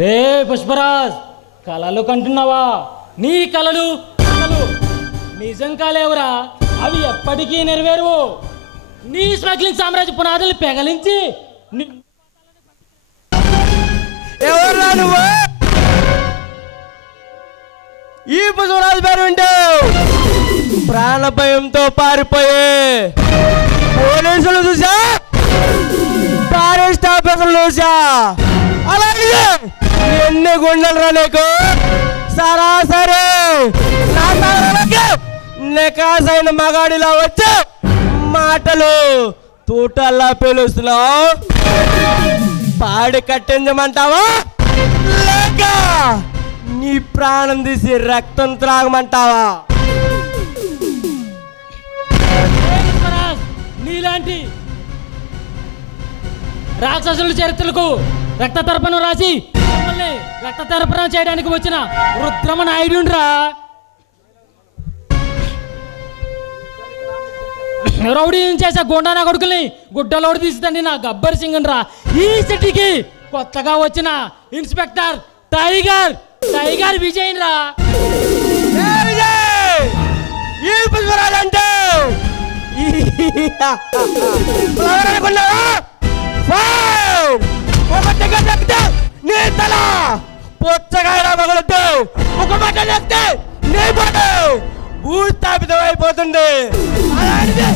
రే పుష్పరాజ్, కలలు కంటున్నావా? నీ కలలు నిజం కాలేవురా, అవి ఎప్పటికీ నెరవేరు. నీ స్మగ్లింగ్ సామ్రాజ్య పునాదులు పెగలించి ఎవరా నువ్వు? ఈ పుష్పరాజు పేరు వింటూ ప్రాణ భయంతో పారిపోయే పోలీసులు చూసా, ఫారెస్ట్ ఆఫీసర్లు చూసా, అలాగే ఎన్ని గుండెలు రా నీకు? సరాసరి నికాసైన మగాడిలా వచ్చి మాటలు తూటల్లా పేలుస్తున్నావు. పాడి కట్టించమంటావా లేక నీ ప్రాణం తీసి రక్తం త్రాగమంటావా? నీలాంటి రాక్షసుల చరిత్రలకు రక్త తర్పణం రాసి మమ్మల్ని రక్త తర్పణం చేయడానికి వచ్చిన రుద్రమ నాయుడురా. రౌడీ చేసే గోండానా కొడుకుల్ని గుడ్డలోడు తీసిదండి నా గబ్బర్ సింగ్ రా. ఈ సిటీకి కొత్తగా వచ్చిన ఇన్స్పెక్టర్ టైగర్ విజయ్ రా. ఈ పుష్పరాజు అంటే నీ తల పొచ్చగా మగలొద్దు, ఒక మాట నెక్కితే నీ పాటు భూస్థాపితం అయిపోతుంది. అలాంటిది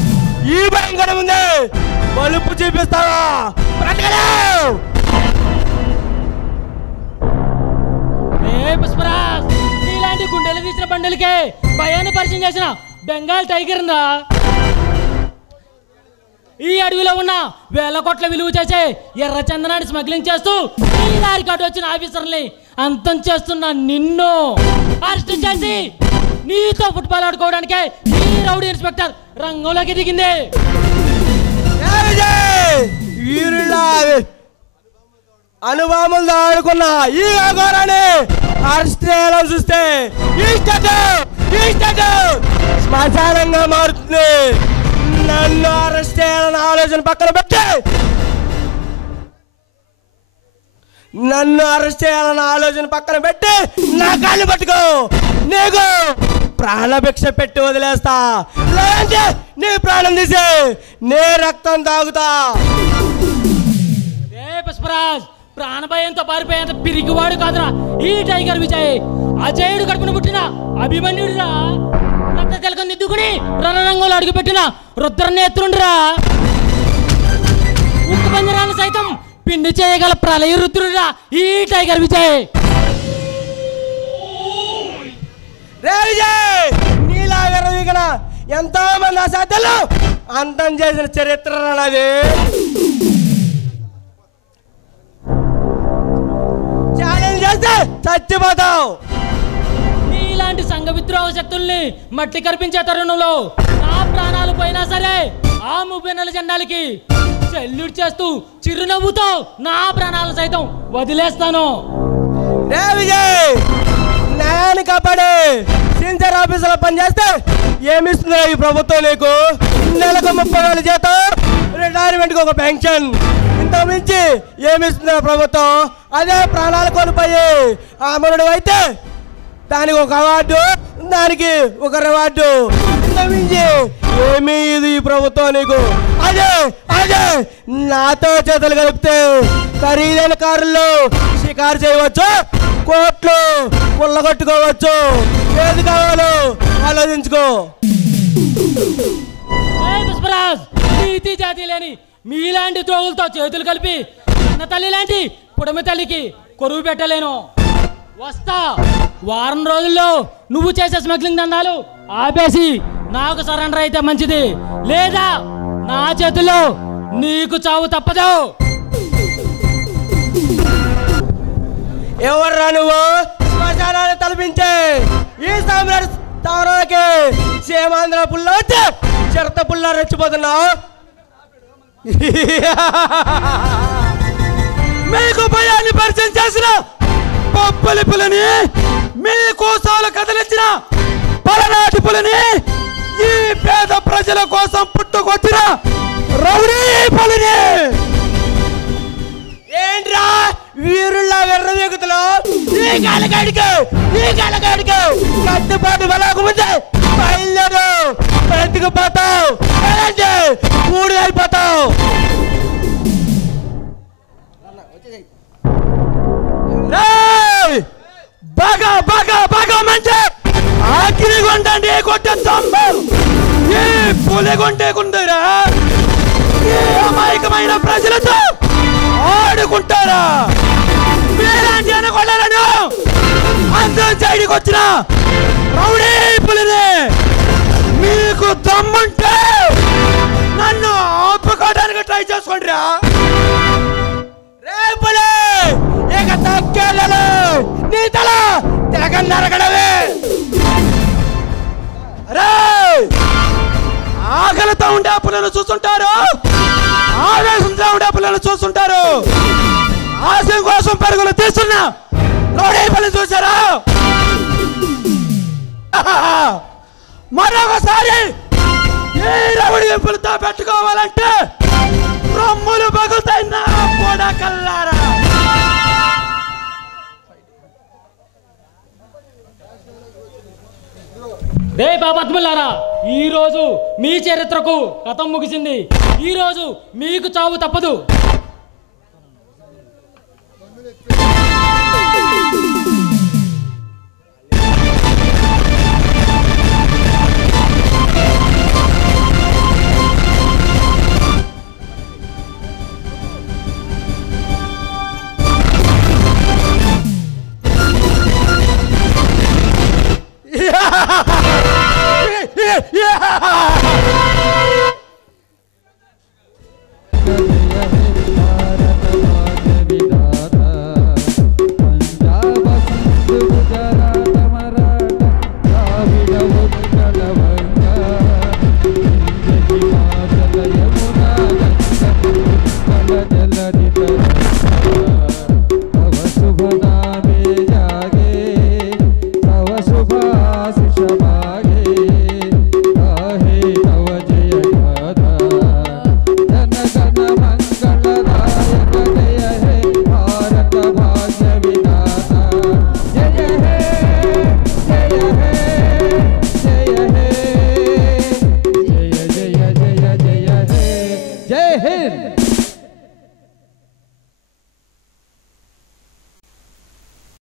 ఈ భయంకర ఉంది, బలుపు చూపిస్తావా? పుష్పరాజ్, ఇలాంటి గుండెలు తీసిన బండలకే భయాన్ని పరిచయం చేసిన బెంగాల్ టైగర్ రా. ఈ అడవిలో ఉన్న వేల కోట్ల విలువ చేసే ఎర్ర చందనాన్ని స్మగ్లింగ్ చేస్తూ ఈ దారి కాటు వచ్చిన ఆఫీసర్ని అంతం చేస్తున్న నిన్ను అరెస్ట్ చేసి నీతో ఫుట్బాల్ ఆడుకోవడానికే ఈ రౌడీ ఇన్స్పెక్టర్ రంగంలోకి దిగింది. అనుభవంతో ఆడుకున్న ఈ అఘోరాన్ని అరెస్ట్ చేయాలని చూస్తే ఈ స్టేట్ శ్మశానంగా మారుతుంది. నన్ను అరెస్ట్ చేయాలన్న ఆలోచన పక్కన పెట్టి నా కాళ్ళు పట్టుకో, నీకు ప్రాణభిక్ష పెట్టి వదిలేస్తా, లేదంటే నీ ప్రాణం తీసి నే రక్తం తాగుతా. పుష్పరాజ్, ప్రాణభయంతో పారిపోయేంత పిరిగివాడు కాదురా ఈ టైగర్ విజయ్. అజయుడు కడుపున పుట్టిన అభిమన్యుడురా. రక్త తిలకం దిద్దుకుని రణరంగంలో అడుగుపెట్టిన రుద్రనేత్రుడురా. ఉక్కు పంజరాన్ని సైతం పిండి చేయగల ప్రళయ రుద్రుడురా ఈ టైగర్ విజయ్. నీలాగర ఎంతో మంది అసాధ్యాలు అంతం చేసిన చరిత్ర నాది. ఛాలెంజ్ చేస్తే చచ్చిపోతావు. నీలాంటి సంఘ విద్రోహ శక్తుల్ని మట్టి కనిపించే తరుణంలో నా ప్రాణాలు పోయినా సరే ఆ 30 నెలల జెండాలకి సెల్యూట్ చేస్తూ చిరునవ్వుతో నా ప్రాణాలు సైతం వదిలేస్తాను. న్యాయాన్ని కాపాడే సిన్సియర్ ఆఫీసులో పనిచేస్తే ఏమిస్తుందో ఈ ప్రభుత్వం నీకు? నెలకు 30,000 జీతం, రిటైర్మెంట్కి ఒక పెన్షన్, ఇంత మించి ఏమిస్తుందో ప్రభుత్వం? అదే ప్రాణాలు కోల్పోయి అమరుడు అయితే దానికి ఒక అవార్డు, దానికి ఒక రివార్డు, ఇంత మించి ఏమీ ఇది ఈ ప్రభుత్వం నీకు? అదే నాతో చేతులు కలిపితే ఖరీదైన కారుల్లో షికారు చేయవచ్చు, కోట్లు కుళ్ళగొట్టుకోవచ్చు. ఏది కావాలో ఆలోచించుకో. పుష్పరాజ్, నీతి జాతి లేని మీలాంటి ద్రోగులతో చేతులు కలిపి అన్న తల్లి లాంటి పుడమి తల్లికి కొరువు పెట్టలేను. వస్తా. వారం రోజుల్లో నువ్వు చేసే స్మగ్లింగ్ దందాలు ఆపేసి నాకు సరెండర్ అయితే మంచిది, లేదా నా చేతుల్లో నీకు చావు తప్పదు. ఎవర్రా నువ్వు? శ్మశానాన్ని తలపించే ఈ సామ్రాజ్య స్థావరానికి సీమాంధ్ర పుల్ల వచ్చి చిరత పుల్ల రెచ్చిపోతున్నావు. మీకు భయాన్ని పరిచయం చేసిన పప్పులి పులని, మీ కోసాలు కదిలించిన పలనాటి పులని, ఈ పేద ప్రజల కోసం పుట్టుకొచ్చిన రౌడీ పులిని ఏంట్రా వీరుల్లా వెర్రవేగుతున్నా? కాలగాడికి కట్టుబాటు వెళ్ళకముందే బయలుదేరు, బ్రతికిపోతావు, మూడు అయిపోతావు. బాగా బాగా బాగా మంచి అగ్నిగుండండి కొట్టే తమ్ము ఈ పులిగుంటే కుందరా ఈ అమాయకమైన ప్రజలతో ఆడుకుంటారా? మీలాంటి అనుకోలేను అందరం సైడ్కి వచ్చిన రౌడీ పులిని మీకు దమ్ముంటే నన్ను ఆపుకోవడానికి ట్రై చేసుకోండిరా. రేపులే ఇక తగ్గేళ్ళు నీ తల తెగ నరగడమే. ఆకలితో ఉండే పుల్లను చూస్తుంటారు, ఆవేశంతో ఉండే పుల్లను చూస్తుంటారు. ఆశయం కోసం పరుగులు తీస్తున్నా రౌడీ పుల్లని చూసారా? మరొకసారి ఈ రౌడీ పులితో పెట్టుకోవాలంటే రొమ్ములు పగులుతాయి నా పొడకల్లారా. రే పాపాత్ములారా, ఈ రోజు మీ చరిత్రకు కథం ముగిసింది. ఈ రోజు మీకు చావు తప్పదు.